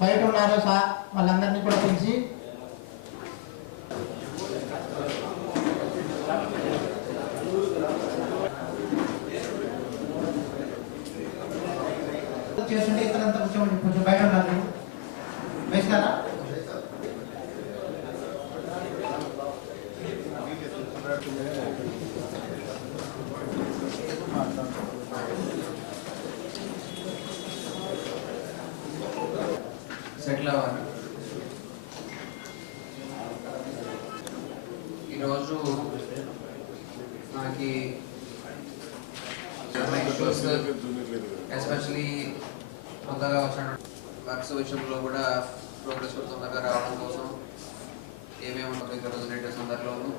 బయట ఉన్నారో వాళ్ళందరినీ కూడా పిలిచి చేస్తుంటే ఇతరంతా కొంచెం బయట ఉన్నారు వేసినారా సెటిల్ అవ్వాలి. ఈరోజు మనకి ఇష్యూస్ ఎస్పెషలీ తొందరగా వచ్చిన వర్క్స్ విషయంలో కూడా ప్రోగ్రెస్ తొందరగా రావడం కోసం ఏమేమి ఉంటుంది రెగ్యులేటర్స్ అందరిలోనూ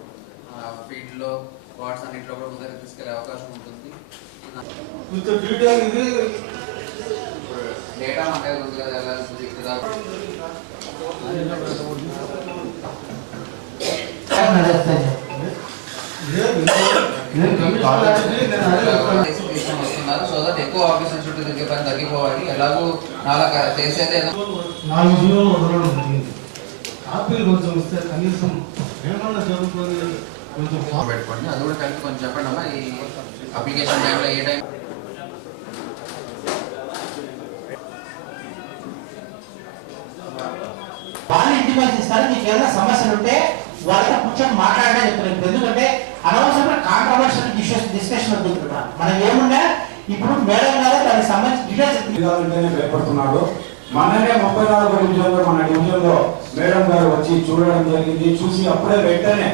ఫీల్డ్లో వార్డ్స్ అన్నింటిలో కూడా ముందరికి తీసుకెళ్లే అవకాశం ఉంటుంది. డేటా అంటే ఉంది కదా వెళ్ళాల్సింది ఇక్కడ వస్తున్నారు. సో దట్ ఎక్కువ ఆఫీసర్ చుట్టూ తిరిగే పని తగ్గిపోవాలి. ఎలాగో నాలుగు చేసేది పెట్టుకోండి. అది కూడా కలిపి కొంచెం చెప్పండి అమ్మా. ఈ అప్లికేషన్ టైంలో ఏ టైం వాళ్ళు ఇంటిమేషన్ ఇస్తారు. మీకు ఏదైనా సమస్యలు ఉంటే వాళ్ళతో కూర్చొని మాట్లాడడం చెప్తున్నారు. ఎందుకంటే అనవసరమైన కాంట్రవర్షియల్ డిస్కషన్ వద్దు. మనం ఏమున్నా ఇప్పుడు మేడం గారు దానికి సంబంధించి డీటెయిల్స్ భయపడుతున్నాడు. మననే 34 డివిజన్లో మన డివిజన్లో మేడం గారు వచ్చి చూడడం జరిగింది. చూసి అప్పుడే వెంటనే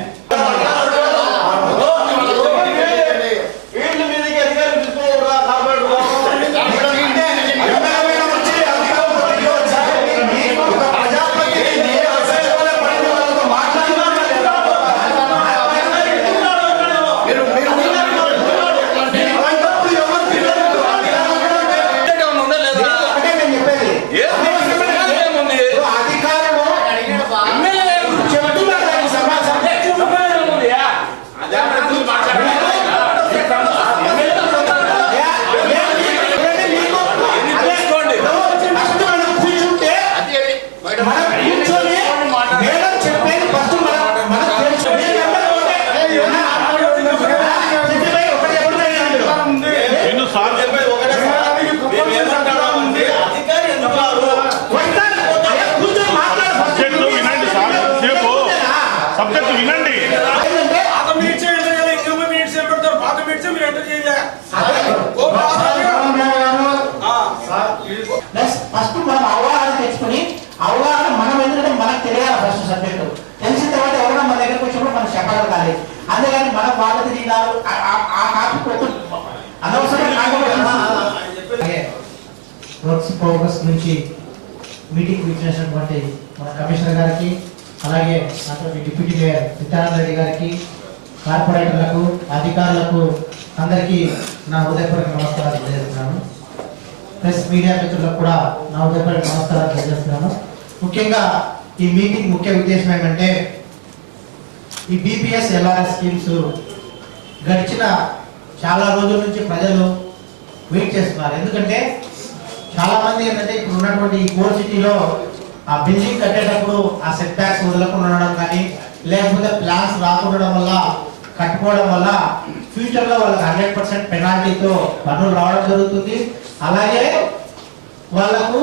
ఫస్ట్ మనం అవగాహన తెచ్చుకుని అవగాహన మనం ఎందుకంటే మనకు తెలియాలి. ఫస్ట్ సబ్జెక్టు తెలిసిన తర్వాత ఎవరైనా మన దగ్గరకు వచ్చినప్పుడు మనం చెప్పాలి కాదు. అంతేగాని మన బాధ్యత తిన్నారు ఆ కాకపోతే అనవసరంగా వర్క్స్ ప్రోగ్రెస్ నుంచి మీటింగ్ ఇచ్చినటువంటి మన కమిషనర్ గారికి, అలాగే అటువంటి డిప్యూటీ మేయర్ నిత్యానంద రెడ్డి గారికి, కార్పొరేటర్లకు, అధికారులకు అందరికీ నా హృదయపూర్వక నమస్కారాలు తెలియజేస్తున్నాను. ప్రెస్ మీడియా మిత్రులకు కూడా నా హృదయపూర్వక నమస్కారాలు తెలియజేస్తున్నాను. ముఖ్యంగా ఈ మీటింగ్ ముఖ్య ఉద్దేశం ఏమంటే ఈ బీపీఎస్ ఎల్ఆర్ఎస్ స్కీమ్స్ గడిచిన చాలా రోజుల నుంచి ప్రజలు వెయిట్ చేస్తున్నారు. ఎందుకంటే చాలా మంది ఏంటంటే ఇప్పుడు ఉన్నటువంటి ఈ కోర్ సిటీలో ఆ బిల్డింగ్ కట్టేటప్పుడు ఆ సెట్ బ్యాక్స్ వదలకుండా ఉండడం కానీ, లేకపోతే ప్లాన్స్ రాకుండడం వల్ల కట్టుకోవడం వల్ల ఫ్యూచర్లో వాళ్ళకి 100% పెనాల్టీతో పన్నులు రావడం జరుగుతుంది. అలాగే వాళ్ళకు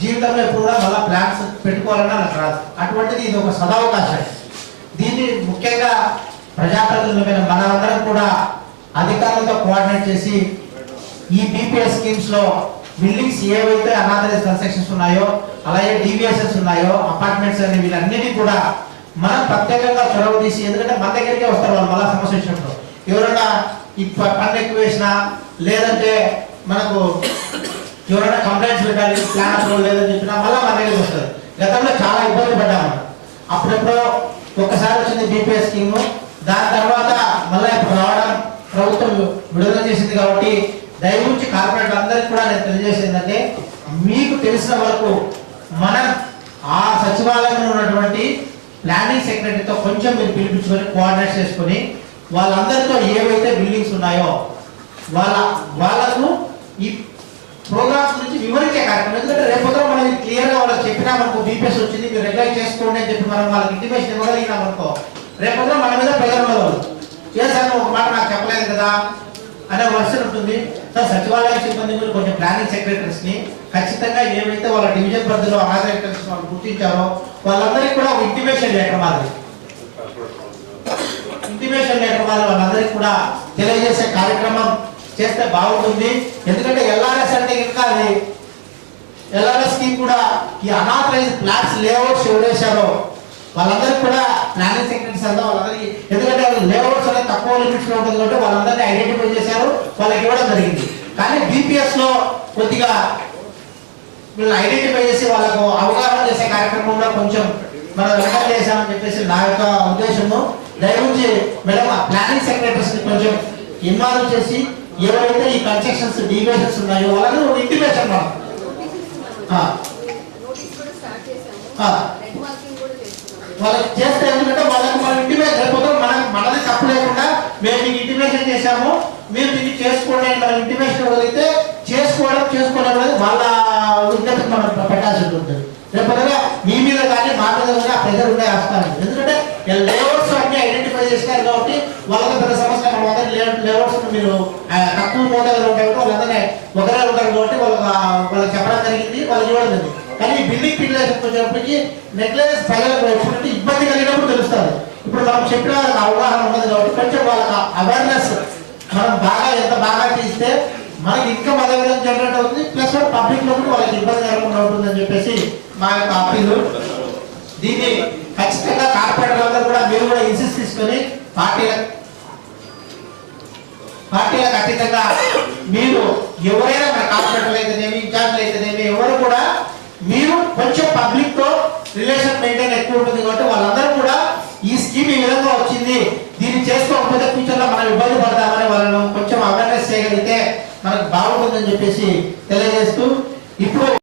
జీవితంలో ఎప్పుడు కూడా మళ్ళీ ప్లాన్స్ పెట్టుకోవాలన్నా నాకు రాదు. అటువంటిది ఇది ఒక సదవకాశం. దీన్ని ముఖ్యంగా ప్రజాప్రతినిధులమైన మనమందరం కూడా అధికారులతో కోఆర్డినేట్ చేసి ఈ బీపీఎస్ స్కీమ్స్ లో బిల్డింగ్స్ ఏవైతే అనాథరైజ్ కన్స్ట్రక్షన్స్ ఉన్నాయో, అలాగే డీవీఎస్ఎస్ ఉన్నాయో, అపార్ట్మెంట్స్ అనే వీళ్ళన్నిటి కూడా మనం ప్రత్యేకంగా చొరవ తీసి, ఎందుకంటే మన దగ్గరికే వస్తారు వాళ్ళు మళ్ళీ సమస్య వచ్చినప్పుడు. ఎవరైనా ఈ పన్ను ఎక్కువ వేసినా, లేదంటే మనకు ఎవరైనా కంప్లైంట్స్ పెట్టాలి, ప్లాన్ అప్రూవల్ లేదని చెప్పినా మళ్ళీ మన దగ్గరికి వస్తుంది. గతంలో చాలా ఇబ్బంది పడ్డాము. అప్పుడెప్పుడు ఒక్కసారి వచ్చింది బీపీఎస్ స్కీమ్, దాని తర్వాత మళ్ళీ ఇప్పుడు రావడం ప్రభుత్వం విడుదల చేసింది. కాబట్టి దయవుంచి కార్పొరేట్ అందరికీ కూడా నేను తెలియజేసేందంటే, మీకు తెలిసిన వరకు మనం ఆ సచివాలయంలో ఉన్నటువంటి ప్లానింగ్ సెక్రటరీతో కొంచెం మీరు పిలిపించుకొని కోఆర్డినేట్ చేసుకొని వాళ్ళందరితో ఏవైతే బిల్డింగ్స్ ఉన్నాయో వాళ్ళకు ఈ ప్రోగ్రామ్స్ గురించి వివరించే కార్యక్రమం. ఎందుకంటే రేపు మనం క్లియర్గా బీపీఎస్ వచ్చింది మీరు రెగ్యులర్ చేసుకోండి అని చెప్పి మనం వాళ్ళకి ఇంటిమేషన్ ఇవ్వగలిగినాం అనుకో, రేపొద్దున మన మీద ప్రెజర్ ఉండదు. ఏ సార్ ఒక మాట నాకు చెప్పలేదు కదా అనే వర్షన్ ఉంటుంది. సార్ సచివాలయ సిబ్బంది మీరు కొంచెం ప్లానింగ్ సెక్రటరీస్ ని ఖచ్చితంగా ఏవైతే వాళ్ళ డివిజన్ పరిధిలో అనాథరికల్స్ వాళ్ళు గుర్తించారో వాళ్ళందరికీ కూడా ఒక ఇంటిమేషన్ లెటర్ మాదిరి వాళ్ళందరికీ కూడా తెలియజేసే కార్యక్రమం చేస్తే బాగుంటుంది. ఎందుకంటే ఎల్ఆర్ఎస్ అంటే ఇంకా అది ఎల్ఆర్ఎస్ కి కూడా ఈ అనాథరైజ్ ప్లాట్స్ లేఅవుట్స్ ఎవరేశారో వాళ్ళందరికీ కూడా ప్లానింగ్ సెక్రటరీస్ అంతా వాళ్ళందరికీ, ఎందుకంటే లేఅవుట్స్ అనేది తక్కువ లిమిట్స్ లో ఉంటుంది కాబట్టి వాళ్ళందరినీ ఐడెంటిఫై చేశారు, వాళ్ళకి ఇవ్వడం జరిగింది. కానీ బీపీఎస్ లో కొద్దిగా వీళ్ళు ఐడెంటిఫై చేసి వాళ్ళకు అవగాహన చేసే కార్యక్రమంలో కొంచెం మనం వెనక చేశామని చెప్పేసి నా యొక్క ఉద్దేశము. దయవుంచి మేడం ఆ ప్లానింగ్ సెక్రటరీస్ ని కొంచెం ఇన్వాల్వ్ చేసి ఎవరైతే ఈ కన్స్ట్రక్షన్స్ డీవియేషన్స్ ఉన్నాయో వాళ్ళని ఇంటిమేషన్ మనం వాళ్ళకి చేస్తే, ఎందుకంటే వాళ్ళకి మనం ఇంటిమేషన్ లేకపోతే మనది తప్పు లేకుండా మేము మీకు ఇంటిమేషన్ చేశాము మీరు దీన్ని చేసుకోండి అని మనం ఇంటిమేషన్ వదిలితే చేసుకోవడం అనేది వాళ్ళ విజ్ఞతకు మనం పెట్టాల్సి ఉంటుంది. లేకపోతే మీ మీద కానీ మా మీద కానీ ఆ ప్రెజర్ ఉండే ఆస్కారం. ఎందుకంటే లేఅవుట్స్ అన్ని ఐడెంటిఫై చేస్తారు కాబట్టి వాళ్ళకి పెద్ద సమస్య. మనం అందరి లేఅవుట్స్ మీరు తక్కువ మోతాదులో ఉంటాయి కాబట్టి వాళ్ళందరినీ ఒకరే ఉంటారు కాబట్టి వాళ్ళకి చెప్పడం జరిగింది, వాళ్ళకి ఇవ్వడం జరిగింది. కానీ బిల్డింగ్ పిల్లలకి వచ్చేటప్పటికి నెగ్లెన్స్ ప్రజలకు ఎప్పుడంటే ఇబ్బంది కలిగినప్పుడు తెలుస్తుంది. ఇప్పుడు మనం చెప్పిన అవగాహన ఉన్నది కాబట్టి కొంచెం వాళ్ళకి అవేర్నెస్ మనం ఎంత బాగా తీస్తే మనకి ఇన్కమ్ అవేర్నెస్ జనరేట్ అవుతుంది, ప్లస్ పబ్లిక్ లో కూడా వాళ్ళకి ఇబ్బంది జరగకుండా ఉంటుందని చెప్పేసి మా యొక్క అప్పీలు. దీన్ని ఖచ్చితంగా కార్పొరేటర్లందరూ కూడా మీరు కూడా ఇన్సిస్ట్ తీసుకొని పార్టీలకు అతీతంగా మీరు ఎవరైనా మన కార్పొరేటర్లు అయితేనేమి ఇన్ఛార్జ్లు అయితేనేమి ఎవరు కూడా మీరు కొంచెం పబ్లిక్ తో రిలేషన్ మెయింటైన్ ఎక్కువ ఉంటుంది కాబట్టి వాళ్ళందరూ కూడా ఈ స్కీమ్ ఈ విధంగా వచ్చింది, దీన్ని చేసుకోకపోతే ఫ్యూచర్ లో మనం ఇబ్బంది పడతామని వాళ్ళను కొంచెం అవేర్నెస్ చేయగలిగితే మనకు బాగుంటుందని చెప్పేసి తెలియజేస్తూ